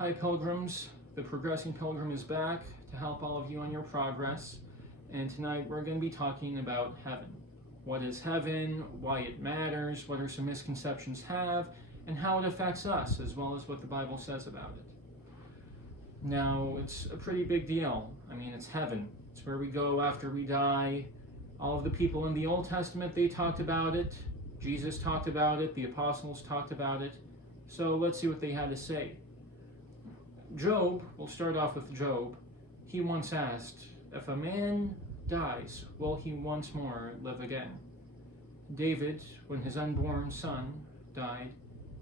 Hi Pilgrims, the Progressing Pilgrim is back to help all of you on your progress, and tonight we're going to be talking about heaven. What is heaven, why it matters, what are some misconceptions have, and how it affects us, as well as what the Bible says about it. Now, it's a pretty big deal. I mean, it's heaven. It's where we go after we die. All of the people in the Old Testament, they talked about it. Jesus talked about it. The apostles talked about it. So let's see what they had to say. Job, we'll start off with Job. He once asked, if a man dies, will he once more live again? David, when his unborn son died,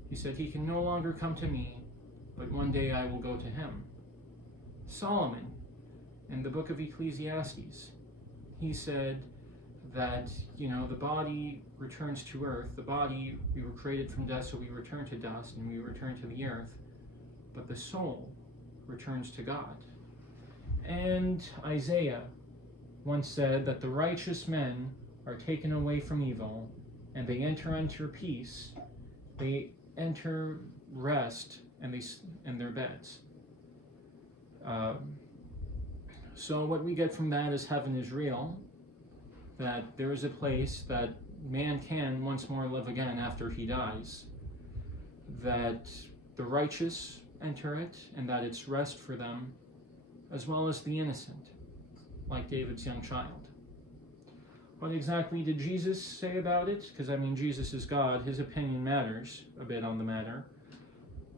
he said, he can no longer come to me, but one day I will go to him. Solomon, in the book of Ecclesiastes, he said that, the body returns to earth. The body, we were created from dust, so we return to dust, and we return to the earth. But the soul returns to God. And Isaiah once said that the righteous men are taken away from evil, and they enter into peace, they enter rest, and they in their beds. So what we get from that is heaven is real, that there is a place that man can once more live again after he dies, that the righteous enter it, and that it's rest for them, as well as the innocent, like David's young child. What exactly did Jesus say about it? Because, Jesus is God. His opinion matters a bit on the matter.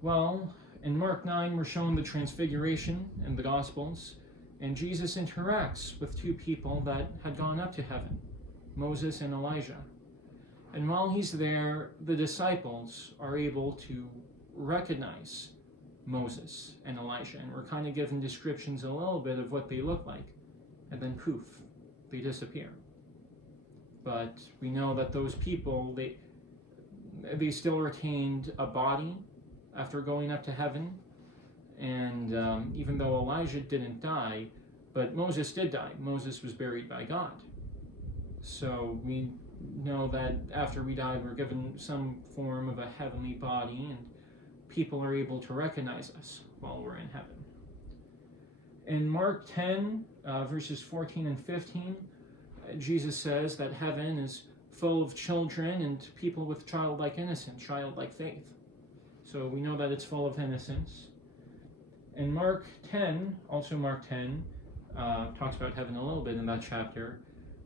Well, in Mark 9, we're shown the transfiguration in the Gospels, and Jesus interacts with two people that had gone up to heaven, Moses and Elijah. And while he's there, the disciples are able to recognize Moses and Elijah, and we're kind of given descriptions a little bit of what they look like, and then poof, they disappear. But we know that those people, they still retained a body after going up to heaven, and even though Elijah didn't die, but Moses did die. Moses was buried by God. So we know that after we die, we're given some form of a heavenly body, and people are able to recognize us while we're in heaven. In Mark 10, verses 14 and 15, Jesus says that heaven is full of children and people with childlike innocence, childlike faith. So we know that it's full of innocence. In Mark 10, talks about heaven a little bit in that chapter.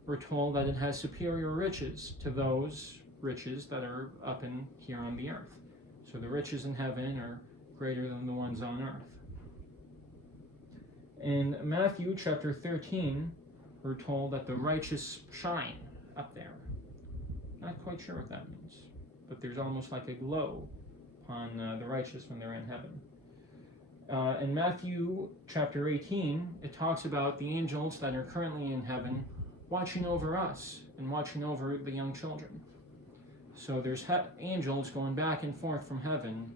We're told that it has superior riches to those riches that are up in here on the earth. So the riches in heaven are greater than the ones on earth. In Matthew chapter 13, we're told that the righteous shine up there. Not quite sure what that means, but there's almost like a glow on the righteous when they're in heaven. In Matthew chapter 18, it talks about the angels that are currently in heaven watching over us and watching over the young children. So there's angels going back and forth from heaven,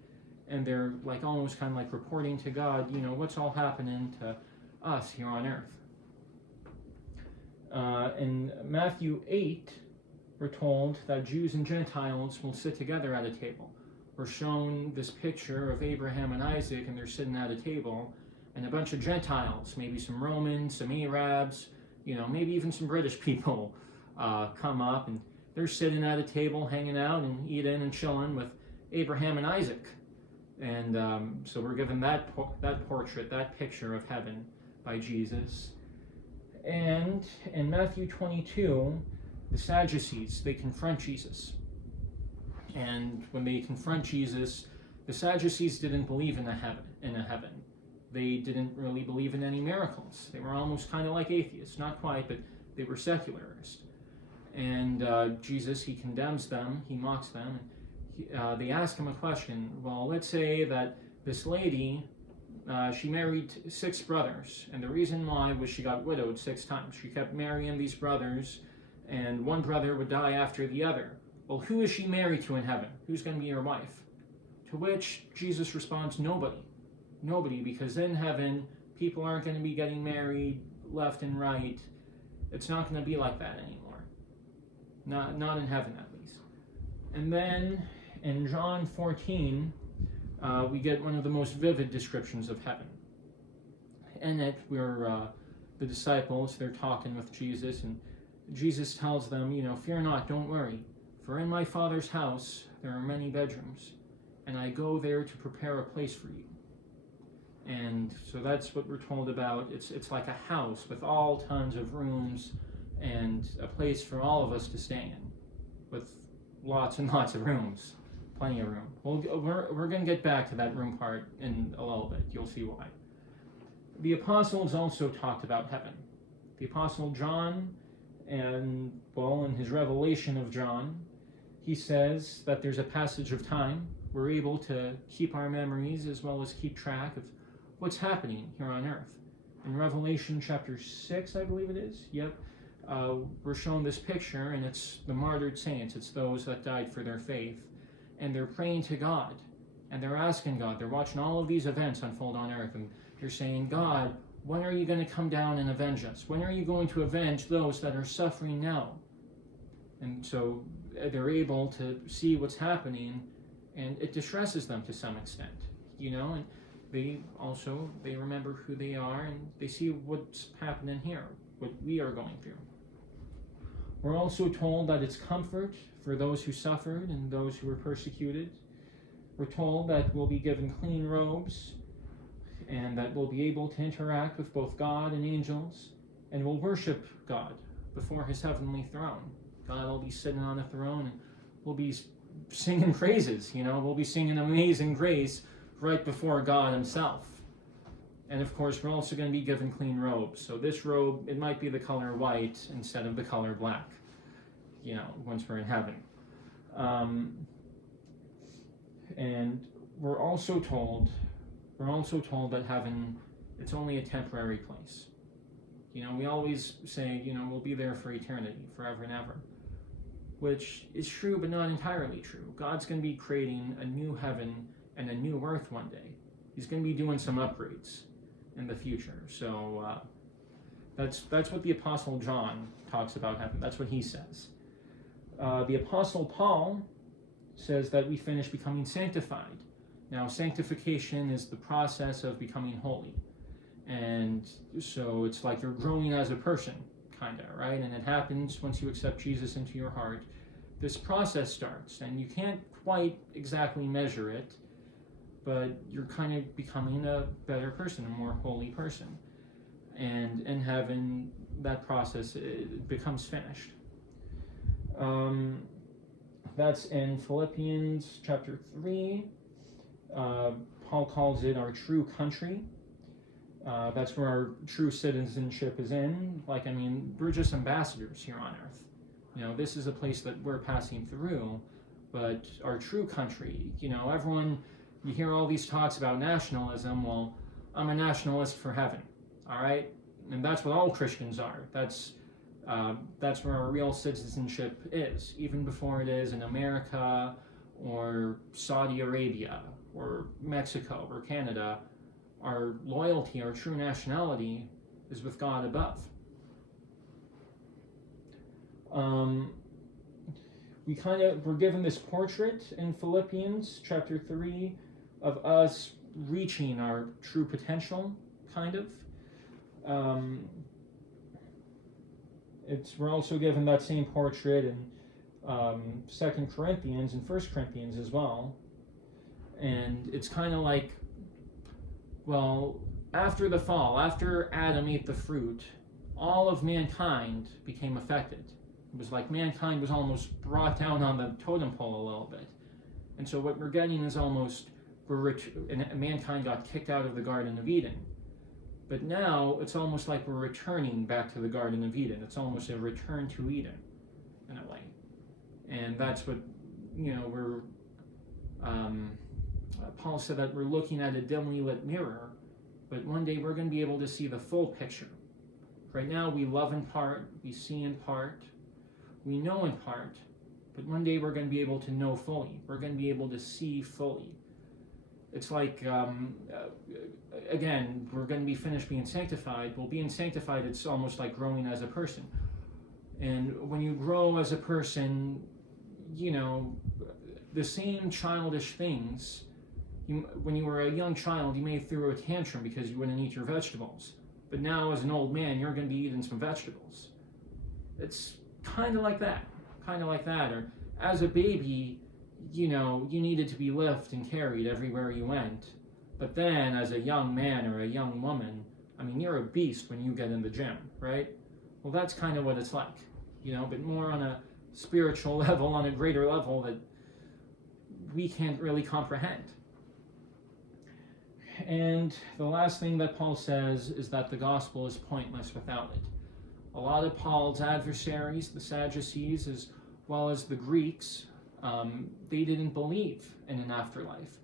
and they're almost kind of like reporting to God, what's all happening to us here on earth. In Matthew 8, we're told that Jews and Gentiles will sit together at a table. We're shown this picture of Abraham and Isaac, and they're sitting at a table, and a bunch of Gentiles, maybe some Romans, some Arabs, maybe even some British people come up, and they're sitting at a table, hanging out and eating and chilling with Abraham and Isaac. And so we're given that portrait, that picture of heaven by Jesus. And in Matthew 22, the Sadducees, they confront Jesus. And when they confront Jesus, the Sadducees didn't believe in a heaven. They didn't really believe in any miracles. They were almost kind of like atheists. Not quite, but they were secularists. And Jesus, he condemns them, he mocks them. They ask him a question. Well, let's say that this lady, she married 6 brothers, and the reason why was she got widowed 6 times. She kept marrying these brothers, and one brother would die after the other. Well, who is she married to in heaven? Who's going to be her wife? To which Jesus responds, nobody. Nobody, because in heaven, people aren't going to be getting married left and right. It's not going to be like that anymore. Not in heaven, at least. And then in John 14, we get one of the most vivid descriptions of heaven. In it, the disciples, they're talking with Jesus, and Jesus tells them, fear not, don't worry, for in my Father's house there are many bedrooms, and I go there to prepare a place for you. And so that's what we're told about. It's like a house with all tons of rooms and a place for all of us to stay in, with lots and lots of rooms, plenty of room. We're going to get back to that room part in a little bit. You'll see why. The apostles also talked about heaven. The apostle John, in his revelation of John, he says that there's a passage of time. We're able to keep our memories as well as keep track of what's happening here on earth. In Revelation chapter 6, I believe it is, we're shown this picture, and it's the martyred saints. It's those that died for their faith. And they're praying to God, and they're asking God. They're watching all of these events unfold on earth, and they're saying, God, when are you going to come down and avenge us? When are you going to avenge those that are suffering now? And so they're able to see what's happening, and it distresses them to some extent, and they remember who they are, and they see what's happening here, what we are going through. We're also told that it's comfort for those who suffered and those who were persecuted. We're told that we'll be given clean robes, and that we'll be able to interact with both God and angels, and we'll worship God before his heavenly throne. God will be sitting on a throne, and we'll be singing praises, we'll be singing Amazing Grace right before God himself. And of course, we're also going to be given clean robes. So this robe, it might be the color white instead of the color black, once we're in heaven. And we're also told that heaven, it's only a temporary place. We always say, we'll be there for eternity, forever and ever, which is true, but not entirely true. God's going to be creating a new heaven and a new earth one day. He's going to be doing some upgrades in the future. So that's what the Apostle John talks about heaven. That's what he says. The Apostle Paul says that we finish becoming sanctified. Now, sanctification is the process of becoming holy. And so it's like you're growing as a person, kind of, right? And it happens once you accept Jesus into your heart. This process starts, and you can't quite exactly measure it, but you're kind of becoming a better person, a more holy person. And in heaven, that process it becomes finished. That's in Philippians chapter 3. Paul calls it our true country. That's where our true citizenship is in. We're just ambassadors here on earth. This is a place that we're passing through, but our true country, everyone, you hear all these talks about nationalism. Well, I'm a nationalist for heaven, all right? And that's what all Christians are. That's where our real citizenship is, even before it is in America or Saudi Arabia or Mexico or Canada. Our loyalty, our true nationality is with God above. We're given this portrait in Philippians chapter 3 of us reaching our true potential, kind of. We're also given that same portrait in 2 Corinthians and 1 Corinthians as well. And it's kind of like, after the fall, after Adam ate the fruit, all of mankind became affected. It was like mankind was almost brought down on the totem pole a little bit. And so what we're getting is almost, mankind got kicked out of the Garden of Eden. But now it's almost like we're returning back to the Garden of Eden. It's almost a return to Eden, in a way. And that's what, Paul said that we're looking at a dimly lit mirror, but one day we're going to be able to see the full picture. Right now we love in part, we see in part, we know in part, but one day we're going to be able to know fully. We're going to be able to see fully. It's like, again, we're going to be finished being sanctified. Well, being sanctified, it's almost like growing as a person. And when you grow as a person, the same childish things, When you were a young child, you may have threw a tantrum because you wouldn't eat your vegetables. But now, as an old man, you're going to be eating some vegetables. It's kind of like that. Or as a baby, you needed to be lifted and carried everywhere you went. But then, as a young man or a young woman, you're a beast when you get in the gym, right? Well, that's kind of what it's like, but more on a spiritual level, on a greater level that we can't really comprehend. And the last thing that Paul says is that the gospel is pointless without it. A lot of Paul's adversaries, the Sadducees, as well as the Greeks, they didn't believe in an afterlife.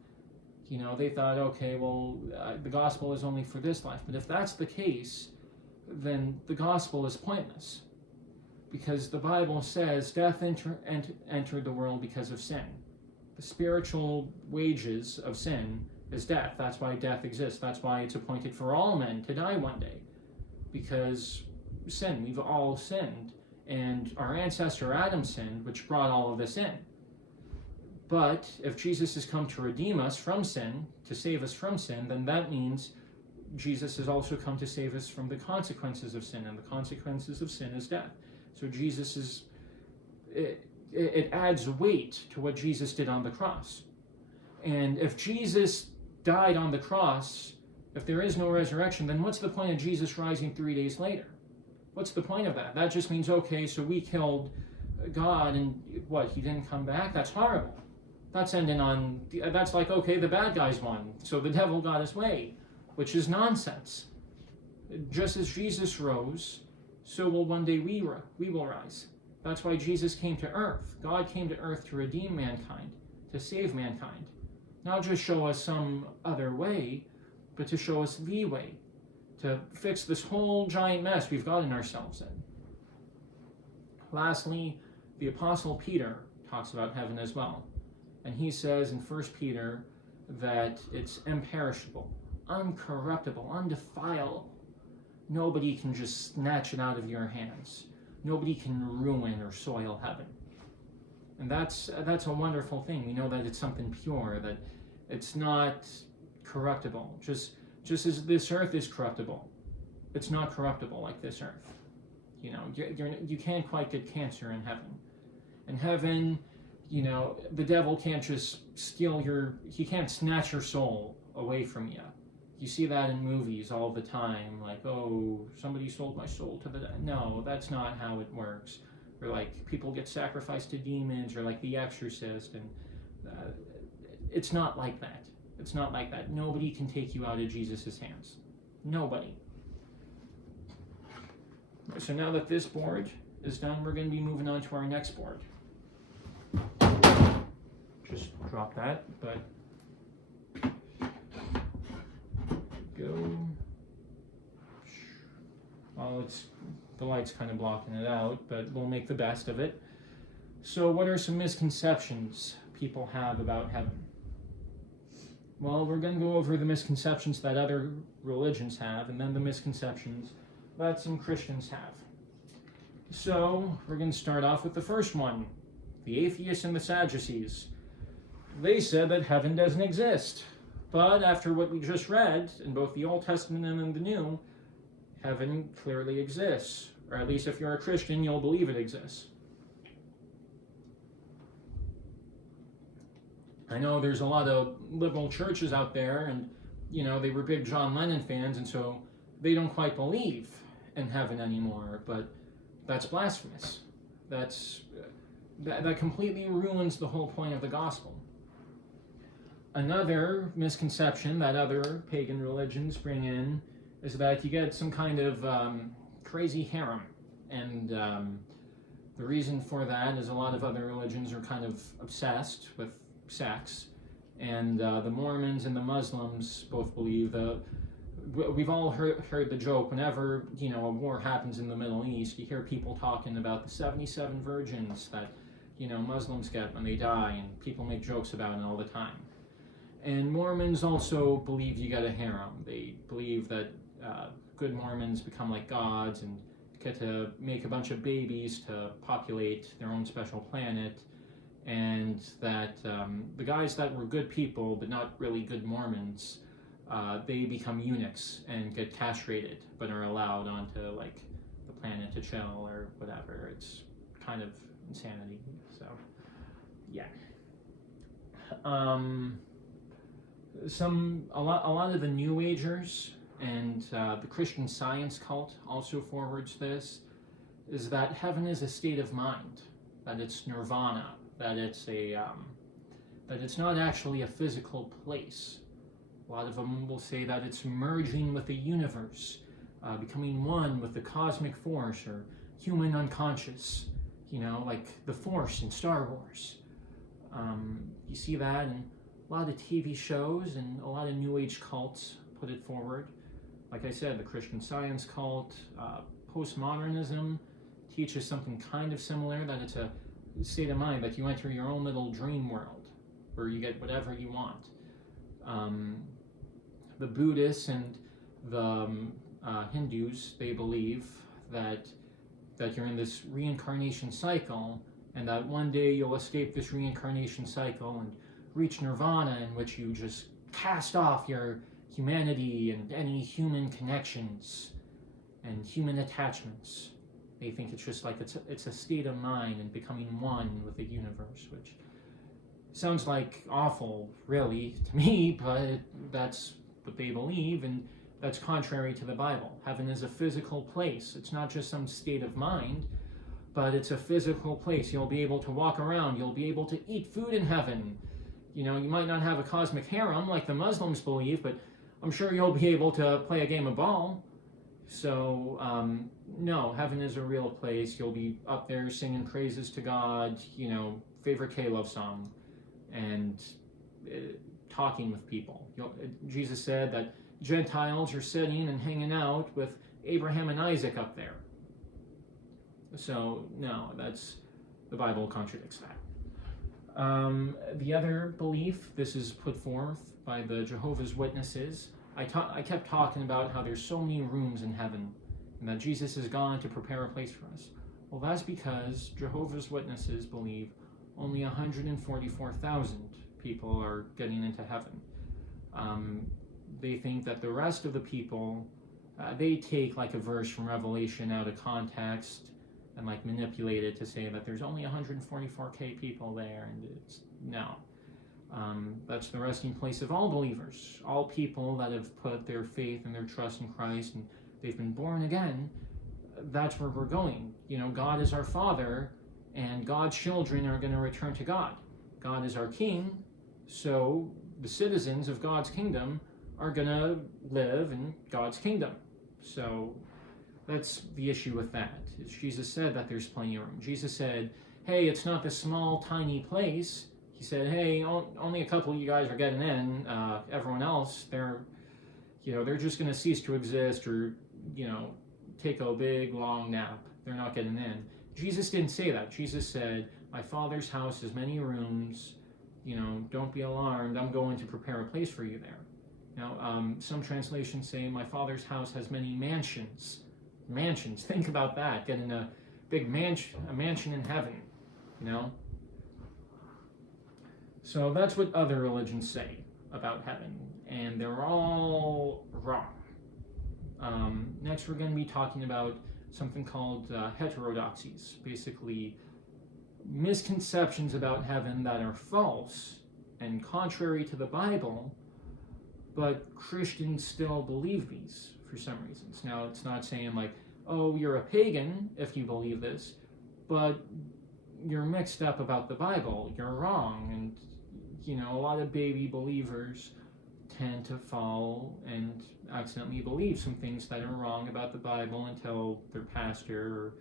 They thought, okay, well, the gospel is only for this life. But if that's the case, then the gospel is pointless. Because the Bible says death entered the world because of sin. The spiritual wages of sin is death. That's why death exists. That's why it's appointed for all men to die one day. Because sin, we've all sinned. And our ancestor Adam sinned, which brought all of this in. But if Jesus has come to redeem us from sin, to save us from sin, then that means Jesus has also come to save us from the consequences of sin, and the consequences of sin is death. So it adds weight to what Jesus did on the cross. And if Jesus died on the cross, if there is no resurrection, then what's the point of Jesus rising 3 days later? What's the point of that? That just means, okay, so we killed God and what, he didn't come back? That's horrible. That's like, okay, the bad guys won, so the devil got his way, which is nonsense. Just as Jesus rose, so will one day we will rise. That's why Jesus came to earth. God came to earth to redeem mankind, to save mankind. Not just show us some other way, but to show us the way, to fix this whole giant mess we've gotten ourselves in. Lastly, the Apostle Peter talks about heaven as well. And he says in 1 Peter that it's imperishable, uncorruptible, undefilable. Nobody can just snatch it out of your hands. Nobody can ruin or soil heaven. And that's a wonderful thing. We know that it's something pure, that it's not corruptible. Just as this earth is corruptible, it's not corruptible like this earth. You can't quite get cancer in heaven. In heaven, the devil can't just he can't snatch your soul away from you. You see that in movies all the time, like, oh, somebody sold my soul to the devil. No, that's not how it works. Or like people get sacrificed to demons, or like The Exorcist, and it's not like that. It's not like that. Nobody can take you out of Jesus' hands. Nobody. So now that this board is done, we're going to be moving on to our next board. Just drop that, but go. Well, the light's kind of blocking it out, but we'll make the best of it. So what are some misconceptions people have about heaven? Well, we're going to go over the misconceptions that other religions have, and then the misconceptions that some Christians have. So we're going to start off with the first one, the atheists and the Sadducees. They said that heaven doesn't exist. But after what we just read, in both the Old Testament and in the New, heaven clearly exists. Or at least if you're a Christian, you'll believe it exists. I know there's a lot of liberal churches out there, and, they were big John Lennon fans, and so they don't quite believe in heaven anymore, but that's blasphemous. That completely ruins the whole point of the gospel. Another misconception that other pagan religions bring in is that you get some kind of crazy harem. And the reason for that is a lot of other religions are kind of obsessed with sex. And the Mormons and the Muslims both believe we've all heard the joke whenever, a war happens in the Middle East, you hear people talking about the 77 virgins that, Muslims get when they die, and people make jokes about it all the time. And Mormons also believe you get a harem. They believe that good Mormons become like gods and get to make a bunch of babies to populate their own special planet. and that the guys that were good people but not really good Mormons, they become eunuchs and get castrated, but are allowed onto like the planet to chill or whatever. It's kind of insanity. So, yeah. A lot of the New Agers and the Christian Science cult also forwards this, is that heaven is a state of mind, that it's nirvana, that it's that it's not actually a physical place. A lot of them will say that it's merging with the universe, becoming one with the cosmic force or human unconscious, like the Force in Star Wars. You see that in a lot of TV shows, and a lot of New Age cults put it forward. Like I said, the Christian Science cult, postmodernism teaches something kind of similar, that it's a state of mind, that you enter your own little dream world where you get whatever you want. The Buddhists and the Hindus, they believe that you're in this reincarnation cycle, and that one day you'll escape this reincarnation cycle and reach nirvana, in which you just cast off your humanity and any human connections and human attachments. They think it's just like it's a state of mind and becoming one with the universe, which sounds like awful, really, to me, but that's what they believe, and that's contrary to the Bible. Heaven is a physical place. It's not just some state of mind, but it's a physical place. You'll be able to walk around. You'll be able to eat food in heaven. You might not have a cosmic harem like the Muslims believe, but I'm sure you'll be able to play a game of ball. So, no, heaven is a real place. You'll be up there singing praises to God, favorite K-Love song, and talking with people. Jesus said that Gentiles are sitting and hanging out with Abraham and Isaac up there. So, no, the Bible contradicts that. The other belief, this is put forth by the Jehovah's Witnesses. I kept talking about how there's so many rooms in heaven, and that Jesus is gone to prepare a place for us. Well, that's because Jehovah's Witnesses believe only 144,000 people are getting into heaven. They think that the rest of the people, they take like a verse from Revelation out of context and like manipulate it to say that there's only 144K people there, and it's no. That's the resting place of all believers, all people that have put their faith and their trust in Christ, and they've been born again. That's where we're going. God is our Father, and God's children are going to return to God. God is our King, so the citizens of God's kingdom are going to live in God's kingdom. So that's the issue with that. Jesus said that there's plenty of room. Jesus said, hey, it's not this small, tiny place. He said, hey, only a couple of you guys are getting in. Everyone else, they're just going to cease to exist, or, take a big, long nap. They're not getting in. Jesus didn't say that. Jesus said, my Father's house has many rooms. Don't be alarmed. I'm going to prepare a place for you there. Now, some translations say, my Father's house has many mansions. Mansions. Think about that. Getting a big mansion in heaven. So that's what other religions say about heaven, and they're all wrong. Next, we're going to be talking about something called heterodoxies, basically misconceptions about heaven that are false and contrary to the Bible, but Christians still believe these for some reasons. Now, it's not saying like, oh, you're a pagan if you believe this, but you're mixed up about the Bible. You're wrong, and a lot of baby believers tend to fall and accidentally believe some things that are wrong about the Bible until their pastor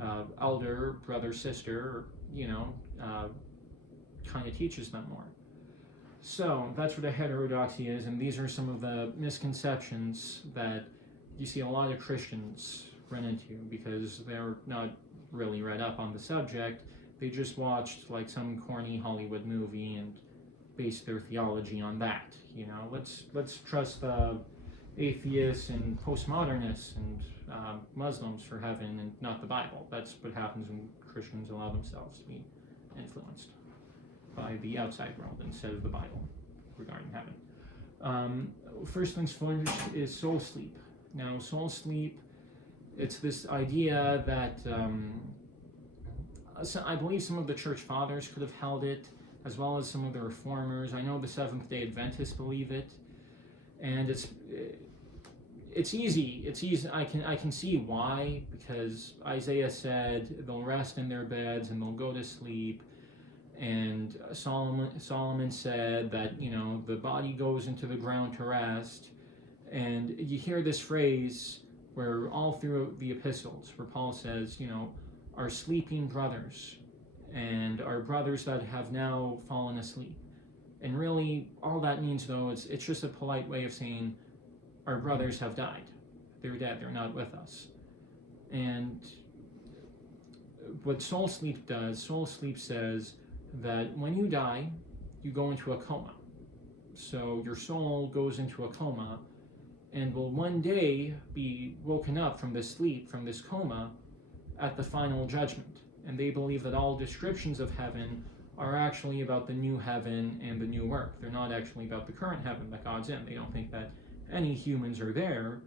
or elder, brother, sister, kind of teaches them more. So that's what a heterodoxy is, and these are some of the misconceptions that you see a lot of Christians run into because they're not really read up on the subject. They just watched like some corny Hollywood movie and base their theology on that. Let's trust the atheists and postmodernists and Muslims for heaven and not the Bible. That's what happens when Christians allow themselves to be influenced. by the outside world instead of the Bible regarding heaven. First things first is soul sleep. Now, soul sleep, it's this idea that I believe some of the church fathers could have held it, as well as some of the reformers. I know the Seventh-day Adventists believe it, and it's easy. It's easy. I can see why, because Isaiah said they'll rest in their beds and they'll go to sleep, and Solomon said that the body goes into the ground to rest, and you hear this phrase where all through the epistles where Paul says, our sleeping brothers and our brothers that have now fallen asleep. And really, all that means, though, it's just a polite way of saying our brothers have died. They're dead. They're not with us. And what soul sleep does, soul sleep says that when you die, you go into a coma. So your soul goes into a coma and will one day be woken up from this sleep, from this coma, at the final judgment. And they believe that all descriptions of heaven are actually about the new heaven and the new earth. They're not actually about the current heaven that God's in. They don't think that any humans are there.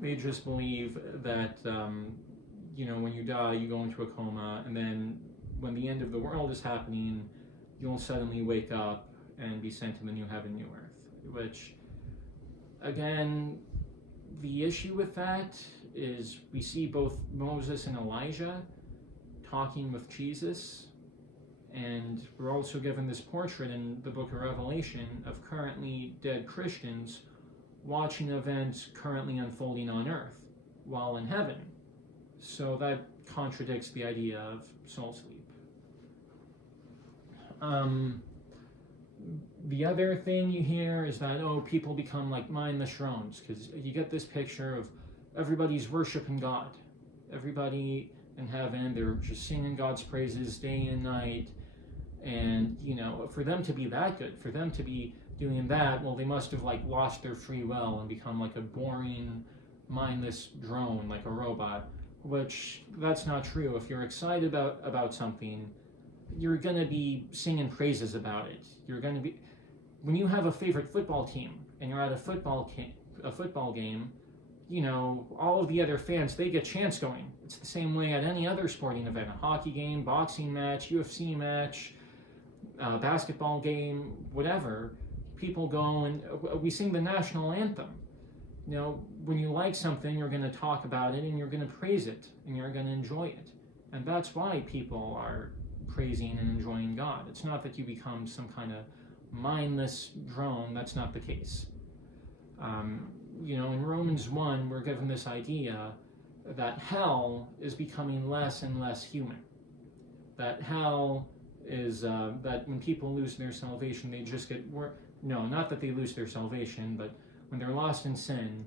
They just believe that, when you die, you go into a coma, and then when the end of the world is happening, you'll suddenly wake up and be sent to the new heaven, new earth. Which, again, the issue with that is we see both Moses and Elijah talking with Jesus, and we're also given this portrait in the book of Revelation of currently dead Christians watching events currently unfolding on earth while in heaven. So that contradicts the idea of soul sleep. The other thing you hear is that, people become like mindless drones, because you get this picture of everybody's worshiping God. Everybody in heaven, they're just singing God's praises day and night. And, for them to be that good, for them to be doing that, well, they must have lost their free will and become like a boring, mindless drone, like a robot, which that's not true. If you're excited about something, you're going to be singing praises about it. You're going to be, when you have a favorite football team and you're at a football game, all of the other fans, they get chants going. It's the same way at any other sporting event, a hockey game, boxing match, UFC match, basketball game, whatever. People go and we sing the national anthem. When you like something, you're going to talk about it and you're going to praise it and you're going to enjoy it. And that's why people are praising and enjoying God. It's not that you become some kind of mindless drone. That's not the case. In Romans 1, we're given this idea that hell is becoming less and less human. That hell is, that when people lose their salvation, they just get worse. No, not that they lose their salvation, but when they're lost in sin,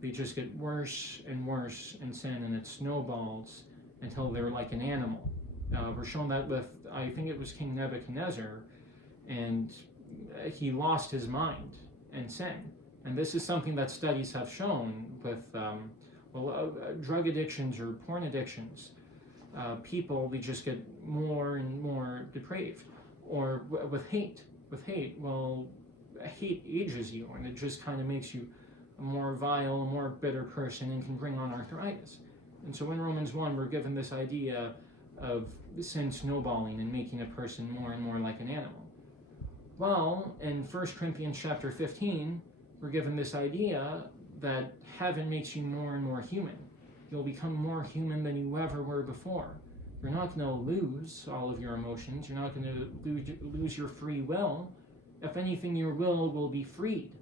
they just get worse and worse in sin, and it snowballs until they're like an animal. We're shown that with, I think it was King Nebuchadnezzar, and he lost his mind in sin. And this is something that studies have shown with drug addictions or porn addictions. People, they just get more and more depraved. Or with hate. Hate ages you, and it just kind of makes you a more vile, more bitter person, and can bring on arthritis. And so in Romans 1, we're given this idea of sin snowballing and making a person more and more like an animal. Well, in 1 Corinthians chapter 15, we're given this idea that heaven makes you more and more human. You'll become more human than you ever were before. You're not going to lose all of your emotions. You're not going to lose your free will. If anything, your will be freed.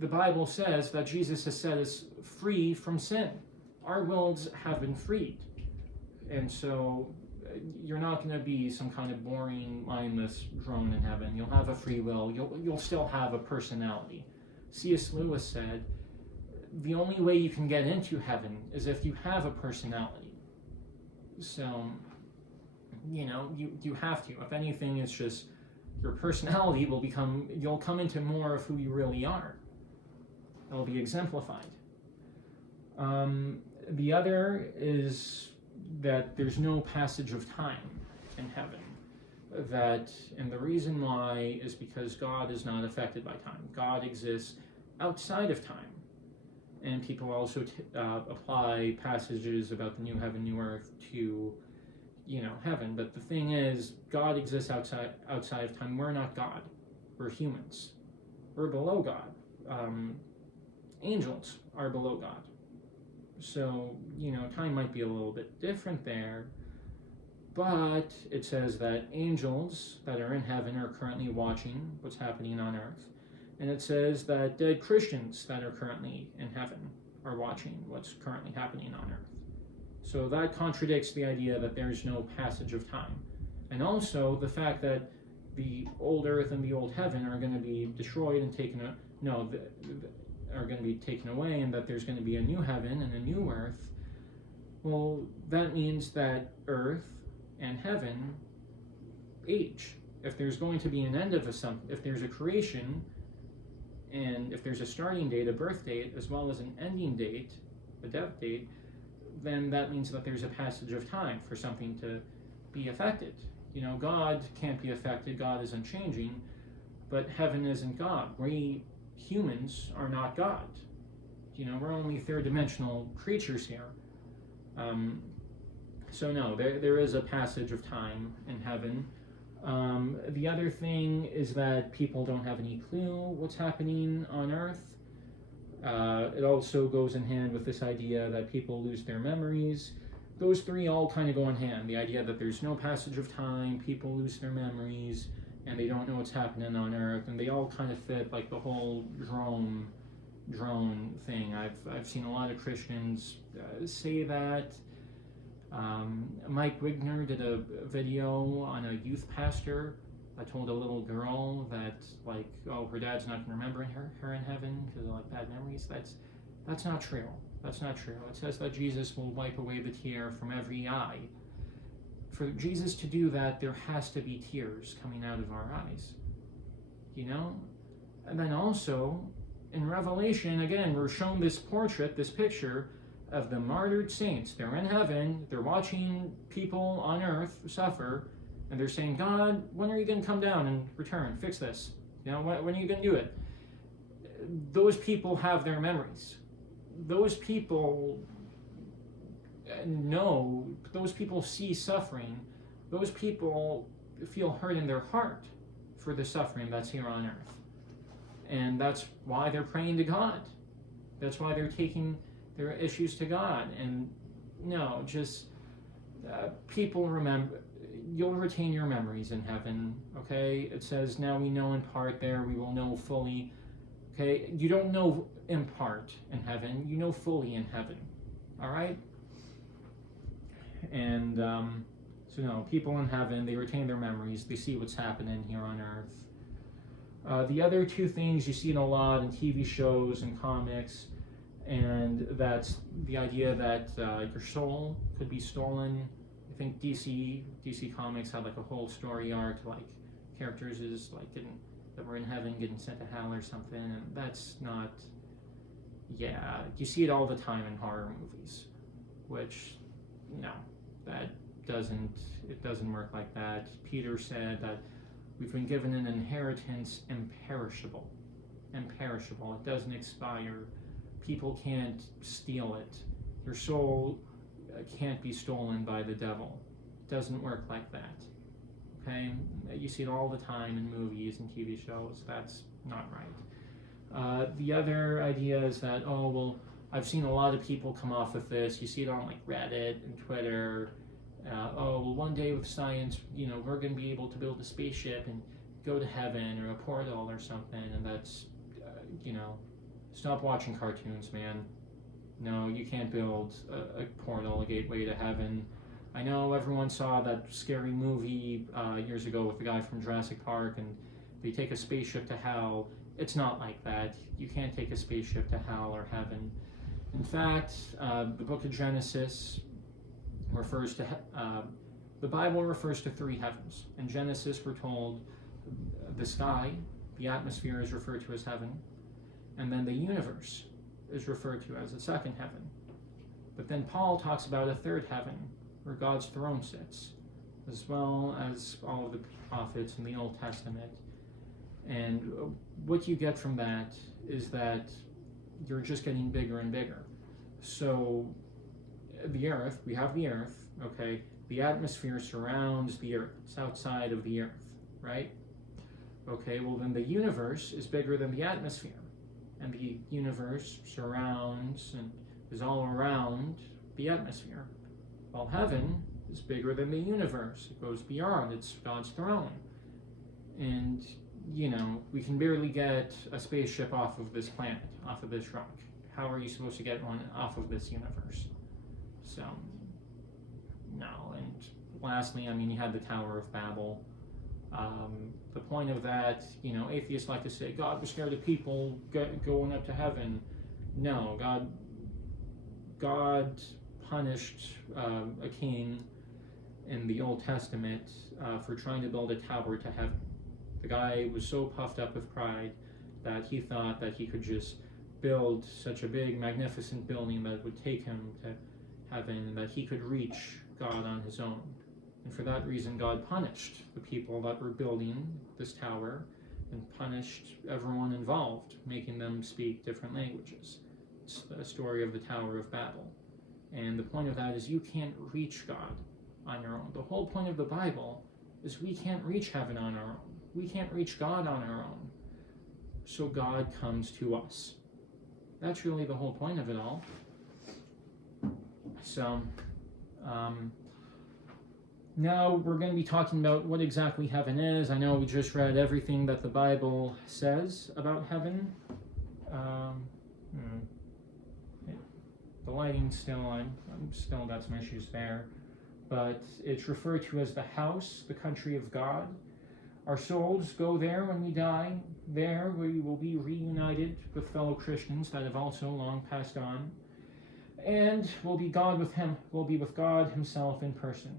The Bible says that Jesus has set us free from sin. Our wills have been freed. And so you're not going to be some kind of boring, mindless drone in heaven. You'll have a free will. You'll still have a personality. C.S. Lewis said, the only way you can get into heaven is if you have a personality. So, you have to. If anything, it's just your personality you'll come into more of who you really are. It'll be exemplified. The other is that there's no passage of time in heaven. and the reason why is because God is not affected by time. God exists outside of time. And people also apply passages about the new heaven, new earth to, heaven. But the thing is, God exists outside of time. We're not God. We're humans. We're below God. Angels are below God. So, time might be a little bit different there. But it says that angels that are in heaven are currently watching what's happening on earth. And it says that dead Christians that are currently in heaven are watching what's currently happening on earth. So that contradicts the idea that there's no passage of time. And also the fact that the old earth and the old heaven are going to be destroyed and are going to be taken away, and that there's going to be a new heaven and a new earth. Well, that means that earth and heaven age. If there's going to be an end of if there's a creation, and if there's a starting date, a birth date, as well as an ending date, a death date, then that means that there's a passage of time for something to be affected. God can't be affected, God isn't changing, but heaven isn't God. We humans are not God. We're only third-dimensional creatures here. So no, there is a passage of time in heaven. The other thing is that people don't have any clue what's happening on earth. It also goes in hand with this idea that people lose their memories. Those three all kind of go in hand. The idea that there's no passage of time, people lose their memories, and they don't know what's happening on earth, and they all kind of fit like the whole drone thing. I've seen a lot of Christians say that. Mike Wigner did a video on a youth pastor that told a little girl that, her dad's not going to remember her in heaven because of bad memories. That's not true. That's not true. It says that Jesus will wipe away the tear from every eye. For Jesus to do that, there has to be tears coming out of our eyes. And then also, in Revelation, again, we're shown this picture of the martyred saints. They're in heaven, they're watching people on earth suffer, and they're saying, God, when are you going to come down and return, fix this? When are you going to do it? Those people have their memories. Those people know, those people see suffering, those people feel hurt in their heart for the suffering that's here on earth. And that's why they're praying to God. That's why they're taking their issues to God. And no, just people remember, you'll retain your memories in heaven, okay? It says, now we know in part, there we will know fully, okay? You don't know in part in heaven, you know fully in heaven, all right? And so no, people in heaven, they retain their memories, they see what's happening here on earth. The other two things you see it a lot in TV shows and comics, and that's the idea that your soul could be stolen. I think DC Comics had a whole story arc, characters that were in heaven getting sent to hell or something, and that's not. Yeah, you see it all the time in horror movies, which no, it doesn't work like that. Peter said that we've been given an inheritance imperishable. It doesn't expire. People can't steal it. Your soul can't be stolen by the devil. It doesn't work like that. Okay? You see it all the time in movies and TV shows. That's not right. The other idea is that, I've seen a lot of people come off with this. You see it on Reddit and Twitter. One day with science, we're going to be able to build a spaceship and go to heaven or a portal or something, and that's, stop watching cartoons, man. No, you can't build a portal, a gateway to heaven. I know everyone saw that scary movie years ago with the guy from Jurassic Park, and they take a spaceship to hell. It's not like that. You can't take a spaceship to hell or heaven. In fact, the book of Genesis refers to, the Bible refers to three heavens. In Genesis, we're told the sky, the atmosphere is referred to as heaven, and then the universe is referred to as the second heaven. But then Paul talks about a third heaven, where God's throne sits. as well as all of the prophets in the Old Testament. And what you get from that is that you're just getting bigger and bigger. So the earth, we have the earth, okay? The atmosphere surrounds the earth. It's outside of the earth, right? Okay, well then the universe is bigger than the atmosphere. And the universe surrounds and is all around the atmosphere. While heaven is bigger than the universe. It goes beyond. It's God's throne. And, we can barely get a spaceship off of this planet, off of this rock. How are you supposed to get one off of this universe? So, no. And lastly, you had the Tower of Babel. The point of that, atheists like to say, God was scared of people going up to heaven. No, God punished a king in the Old Testament for trying to build a tower to heaven. The guy was so puffed up with pride that he thought that he could just build such a big, magnificent building that would take him to heaven, and that he could reach God on his own. And for that reason, God punished the people that were building this tower and punished everyone involved, making them speak different languages. It's the story of the Tower of Babel. And the point of that is you can't reach God on your own. The whole point of the Bible is we can't reach heaven on our own. We can't reach God on our own. So God comes to us. That's really the whole point of it all. So, now we're going to be talking about what exactly heaven is. I know we just read everything that the Bible says about heaven. The lighting still, I'm still got some issues there. But it's referred to as the house, the country of God. Our souls go there when we die. There we will be reunited with fellow Christians that have also long passed on. And we'll be God with Him. We'll be with God Himself in person.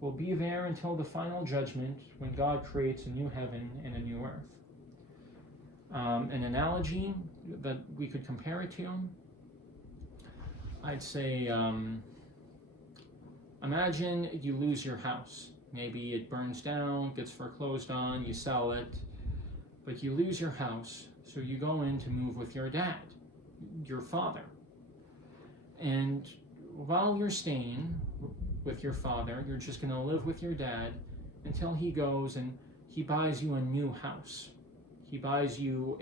We'll be there until the final judgment when God creates a new heaven and a new earth. An analogy that we could compare it to, I'd say, imagine you lose your house. Maybe it burns down, gets foreclosed on, you sell it, but you lose your house, so you go in to move with your dad, your father. And while you're staying with your father, you're just going to live with your dad until he goes and he buys you a new house. He buys you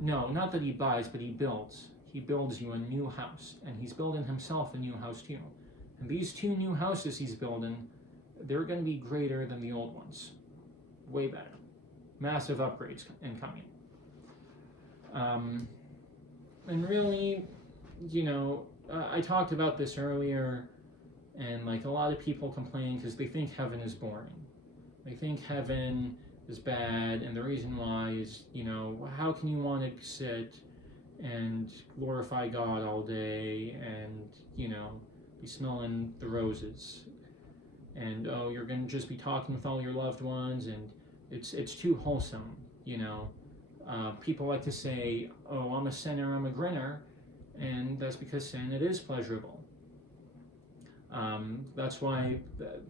no, not that he buys, but he builds. He builds you a new house, and he's building himself a new house too. And these two new houses he's building, they're going to be greater than the old ones. Way better. Massive upgrades incoming. And really, I talked about this earlier, and a lot of people complain because they think heaven is boring. They think heaven is bad, and the reason why is, how can you want to sit and glorify God all day and, be smelling the roses? And, you're going to just be talking with all your loved ones, and it's too wholesome, People like to say, oh, I'm a sinner, I'm a grinner, and that's because sin, it is pleasurable. That's why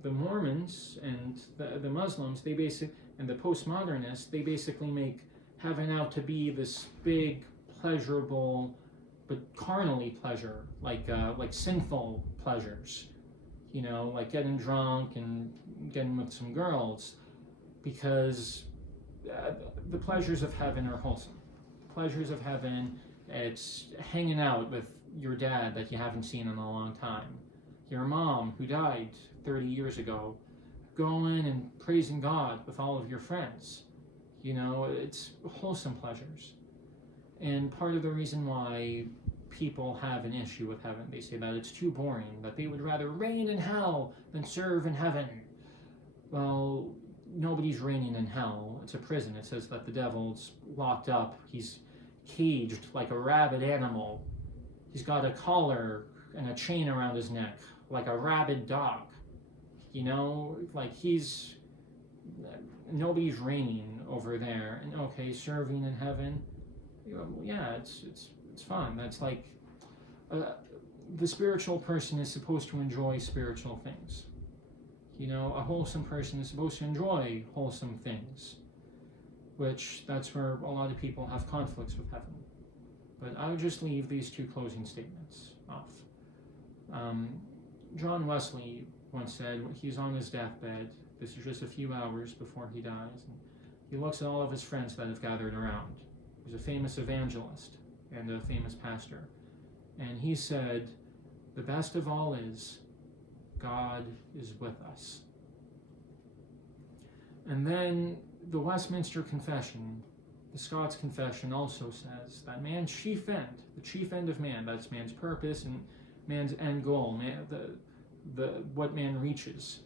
the Mormons and the Muslims, and the postmodernists, they basically make heaven out to be this big, pleasurable, but carnally pleasure, like sinful pleasures, like getting drunk and getting with some girls, because the pleasures of heaven are wholesome. The pleasures of heaven, it's hanging out with your dad that you haven't seen in a long time, your mom who died 30 years ago, going and praising God with all of your friends. It's wholesome pleasures. And part of the reason why people have an issue with heaven, they say that it's too boring, that they would rather reign in hell than serve in heaven. Well, nobody's reigning in hell. It's a prison. It says that the devil's locked up. He's caged like a rabid animal. He's got a collar and a chain around his neck, like a rabid dog. Nobody's reigning over there. And okay, serving in heaven, yeah, it's fun. That's the spiritual person is supposed to enjoy spiritual things. A wholesome person is supposed to enjoy wholesome things, which that's where a lot of people have conflicts with heaven. But I would just leave these two closing statements off. John Wesley once said, when he's on his deathbed, this is just a few hours before he dies, and he looks at all of his friends that have gathered around. He's a famous evangelist and a famous pastor. And he said, the best of all is, God is with us. And then the Westminster Confession, the Scots Confession, also says that man's chief end, the chief end of man, that's man's purpose and man's end goal, what man reaches,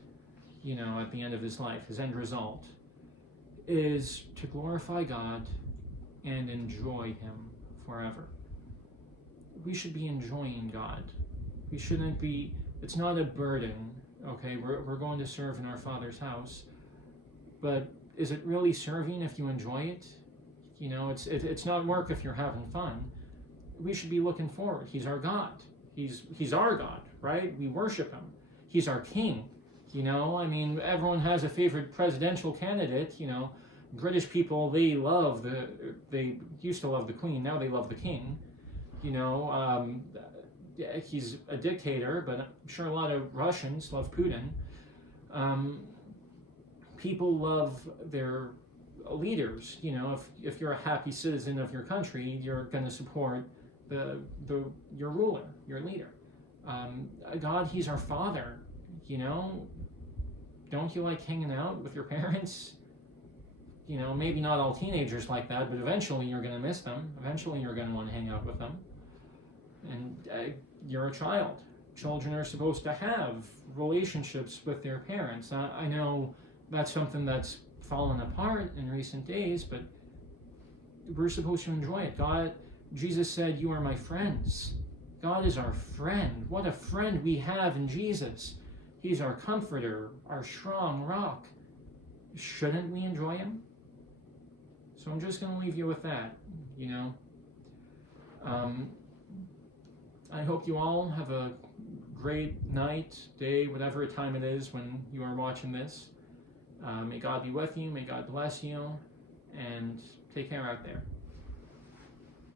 at the end of his life, his end result, is to glorify God and enjoy him forever. We should be enjoying God. We shouldn't be, it's not a burden, okay? We're going to serve in our Father's house, but is it really serving if you enjoy it? It's not work if you're having fun. We should be looking forward. He's our God. He's our God, right? We worship him. He's our king. Everyone has a favorite presidential candidate. British people, they used to love the Queen, now they love the king. He's a dictator, but I'm sure a lot of Russians love Putin. People love their leaders. If you're a happy citizen of your country, you're going to support your ruler, your leader. God, he's our Father. Don't you like hanging out with your parents? Maybe not all teenagers like that, but eventually you're going to miss them. Eventually you're going to want to hang out with them. And you're a child. Children are supposed to have relationships with their parents. I know that's something that's fallen apart in recent days, but we're supposed to enjoy it. Jesus said, you are my friends. God is our friend. What a friend we have in Jesus. He's our comforter, our strong rock. Shouldn't we enjoy him? So I'm just going to leave you with that, I hope you all have a great night, day, whatever time it is when you are watching this. May God be with you, may God bless you, and take care out there.